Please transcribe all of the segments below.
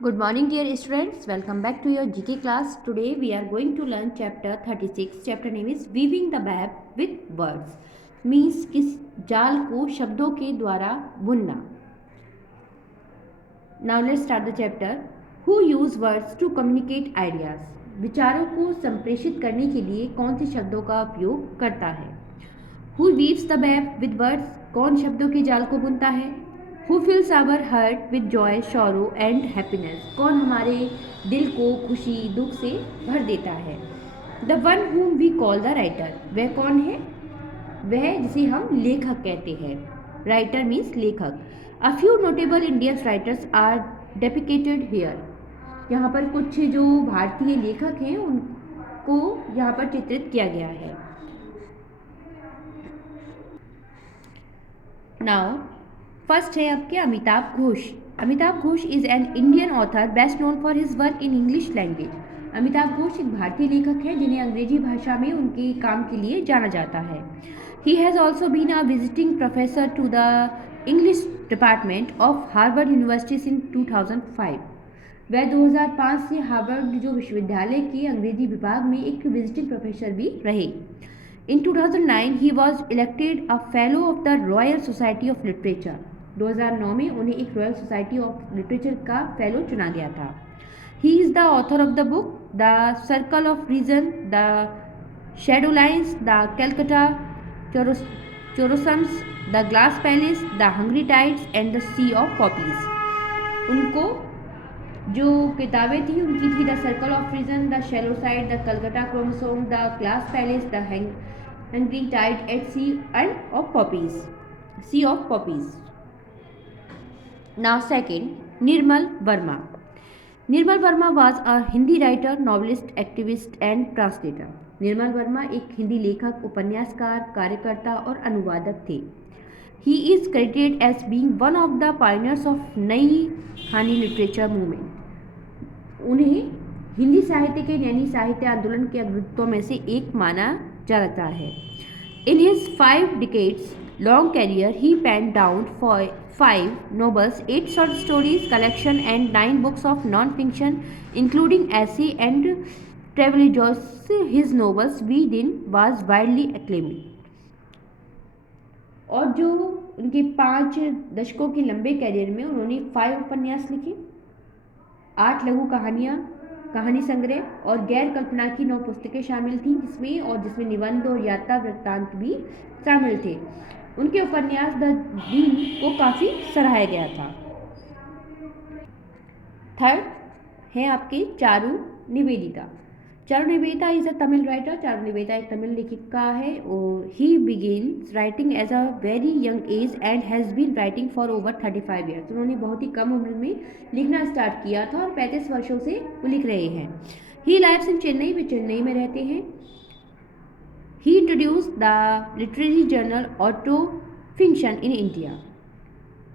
Good morning, dear students. Welcome back to your GK class. Today we are going to learn chapter 36. Chapter name is Weaving the Web with Words. Means किस जाल को शब्दों के द्वारा बुनना. Now let's start the chapter. Who use words to communicate ideas? विचारों को संप्रेषित करने के लिए कौन से शब्दों का उपयोग करता है? Who weaves the web with words? कौन शब्दों के जाल को बुनता है? Who fills our heart with joy, sorrow and happiness? कौन हमारे दिल को खुशी दुख से भर देता है? The one whom we call the writer. वह कौन है? वह जिसे हम लेखक कहते हैं. Writer means लेखक. A few notable Indian writers are depicted here. यहाँ पर कुछ जो भारतीय लेखक हैं उनको यहाँ पर चित्रित किया गया है. Now फर्स्ट है आपके Amitabh Ghosh. Amitabh Ghosh is an Indian author best known for his work in English language. Amitabh Ghosh एक भारतीय लेखक हैं जिन्हें अंग्रेजी भाषा में उनके काम के लिए जाना जाता है. He has also been a visiting professor to the English department of Harvard university in 2005. वह 2005 से हार्वर्ड जो विश्वविद्यालय के अंग्रेजी विभाग में एक विजिटिंग प्रोफेसर भी रहे. In 2009, he was elected a fellow of the Royal Society of Literature. 2009 में उन्हें एक रॉयल सोसाइटी ऑफ लिटरेचर का फेलो चुना गया था. He is the author of the book the circle of reason, the shadow lines, the Calcutta chromosomes, the glass palace, the hungry tides and the sea of poppies. उनको जो किताबें थी उनकी थी the circle of reason, the shallow side, the Calcutta chromosome, the glass palace, the hungry tide at sea and of poppies, sea of poppies. Now second, Nirmal Verma. Nirmal Verma was a Hindi writer, novelist, activist and translator. Nirmal Verma एक हिंदी लेखक, उपन्यासकार, कार्यकर्ता और अनुवादक थे. He is credited as being one of the pioneers of नई कहानी literature movement. उन्हें हिंदी साहित्य के नैनी साहित्य आंदोलन के अग्रदूतों में से एक माना जाता है. In his 5 decades long career, he penned down 5 novels, 8 short stories collection and 9 books of non-fiction, including essay and travelogues. His novels Within was widely acclaimed. और जो उनके 5 दशकों के लंबे कैरियर में उन्होंने 5 उपन्यास लिखे, 8 लघु कहानियाँ, कहानी संग्रह और गैर कल्पना की 9 पुस्तकें शामिल थीं जिसमें निबंध और यात्रा वृत्तांत भी शामिल थे. उनके उपन्यास द डीन को काफ़ी सराहा गया था. थर्ड है आपके Charu Nivedita. Charu Nivedita is a Tamil writer. Charu Nivedita एक तमिल लेखिका है. He begins writing as a very young age and has been writing for over 35 years. उन्होंने बहुत ही कम उम्र में लिखना स्टार्ट किया था और 35 वर्षों से वो लिख रहे हैं. ही लाइव्स इन चेन्नई. वे चेन्नई में रहते हैं. He introduced the literary journal auto fiction in India.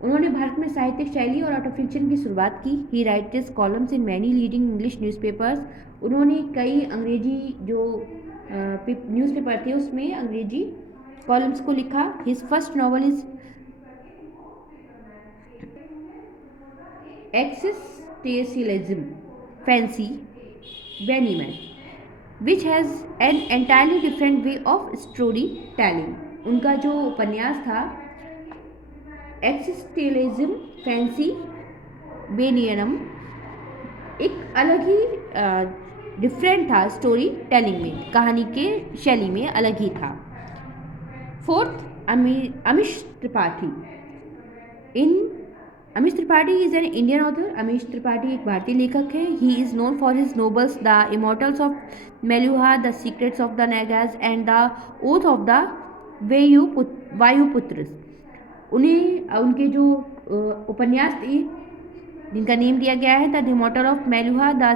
उन्होंने भारत में साहित्यिक शैली और ऑटो फिक्शन की शुरुआत की. He writes columns in many leading English newspapers. उन्होंने कई अंग्रेजी जो न्यूज़पेपर थे उसमें अंग्रेजी कॉलम्स को लिखा. His first novel is Existentialism Fancy Benjamin, which has an entirely different way of storytelling. उनका जो उपन्यास था एक्सिस्टेलिज्म फैंसी बेनियनम एक अलग ही डिफरेंट था. स्टोरी टेलिंग में, कहानी के शैली में अलग ही था. Fourth, Amish Tripathi. Amish Tripathi is an Indian author. Amish Tripathi एक भारतीय लेखक है. He is known for his novels the immortals of Meluha, the secrets of the Nagas and the oath of the Vayuputra. उन्हें उनके जो उपन्यास थे जिनका नेम दिया गया है the immortal of Meluha, the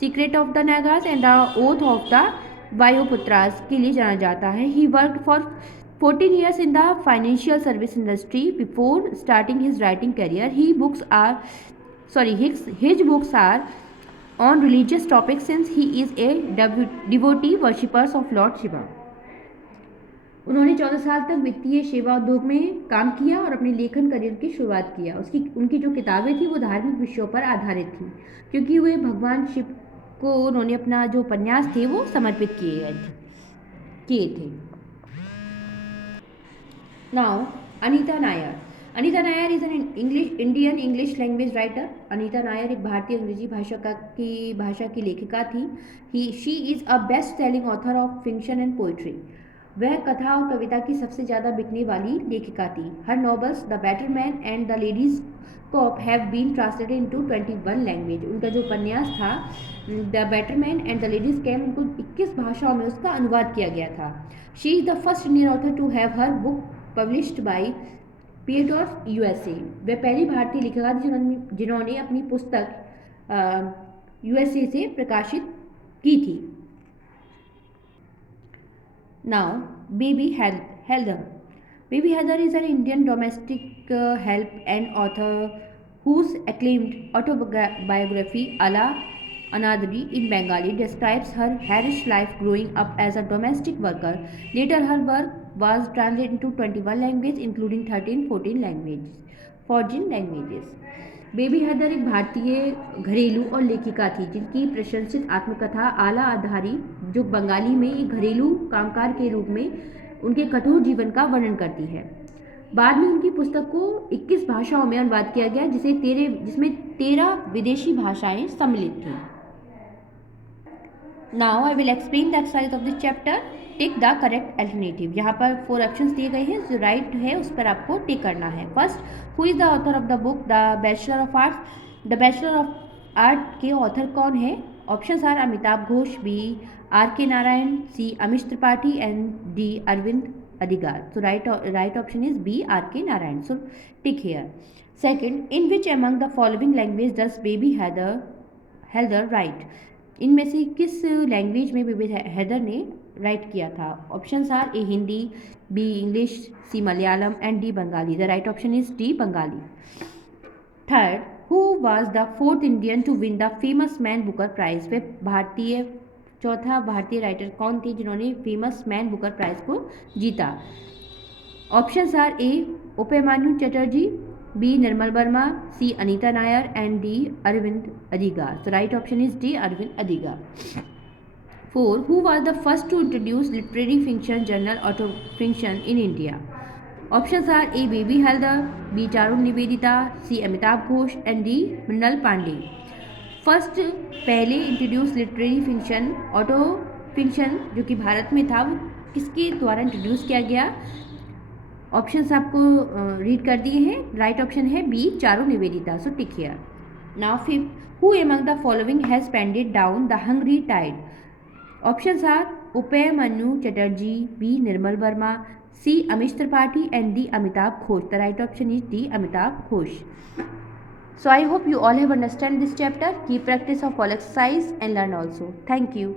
secret of the Nagas and the oath of the Vayuputras के लिए जाना जाता है. He worked for 14 years in the financial service industry before starting his writing career. His books are on religious topics since he is a devotee worshipper of Lord Shiva. उन्होंने 14 साल तक वित्तीय सेवा उद्योग में काम किया और अपने लेखन करियर की शुरुआत किया। उनकी जो किताबें थी वो धार्मिक विषयों पर आधारित थी, क्योंकि वे भगवान शिव को उन्होंने अपना जो उपन्यास थे वो समर्पित किए थे। Now Anita Nair. Anita Nair is an Indian English language writer. Anita Nair एक भारतीय अंग्रेजी भाषा की लेखिका थी। She is a best selling author of fiction and poetry. वह कथा और कविता की सबसे ज़्यादा बिकने वाली लेखिका थी। Her novels the better man and the ladies coupe have been translated into 21 language. उनका जो उपन्यास था the better man and the ladies coupe, उनको 21 भाषाओं में उसका अनुवाद किया गया था। She is the first Indian author to have her book published by Picador USA. वह पहली भारतीय लेखिका थी जिन्होंने अपनी पुस्तक यूएसए से प्रकाशित की थी। Now, Baby Heather. Baby Heather is an Indian domestic help and author whose acclaimed autobiography Ala Anadri in Bengali describes her hellish life growing up as a domestic worker. Later, her work was translated into 21 languages, including 14 languages. Baby Haider एक भारतीय घरेलू और लेखिका थी जिनकी प्रशंसित आत्मकथा आला आधारी, जो बंगाली में एक घरेलू कामकार के रूप में उनके कठोर जीवन का वर्णन करती है। बाद में उनकी पुस्तक को 21 भाषाओं में अनुवाद किया गया, जिसमें 13 विदेशी भाषाएं सम्मिलित थीं। Now I will explain the exercise of this chapter. Tick the correct alternative. यहाँ पर 4 ऑप्शंस दिए गए हैं, जो राइट है उस पर आपको टिक करना है। First, who is the author of the book the bachelor of arts. The bachelor of art के ऑथर कौन है? Options are Amitav Ghosh, B R K. Narayan, C Amish Tripathi and D Arvind Adhikar. So right option is B, R.K. Narayan. So tick here. Second, in which among the following language does Baby Heather write? इनमें से किस language में baby Haider ने write किया था? Options are A Hindi, B English, C Malayalam and D Bengali. The right option is D Bengali. Third, who was the 4th Indian to win the famous man booker prize. वे चौथा भारतीय राइटर कौन थे जिन्होंने फेमस मैन बुकर प्राइज को जीता? Options are A Upamanyu Chatterjee, B Nirmal Verma, C Anita Nair and D Arvind Adhikar. So right option is D, Arvind Adiga. 4. Who was the first to introduce literary fiction journal Autofiction in India? Options are A. Baby Heather, B. Charul Nivedita, C. Amitabh Ghosh and D. Mrinal Pandey. First पहले introduce literary fiction auto fiction जो कि भारत में था, वो किसके द्वारा introduce किया गया? ऑप्शंस आपको रीड कर दिए हैं। राइट ऑप्शन है B, Charu Nivedita. So tick here. Now fifth, who among the following has penned down the hungry tide. Options are Upamanyu Chatterjee, B Nirmal Verma, C Amish Tripathi and D Amitabh Ghosh. The right option is D, Amitabh Ghosh. So I hope you all have understand this chapter. Keep practice of all exercise and learn also. Thank you.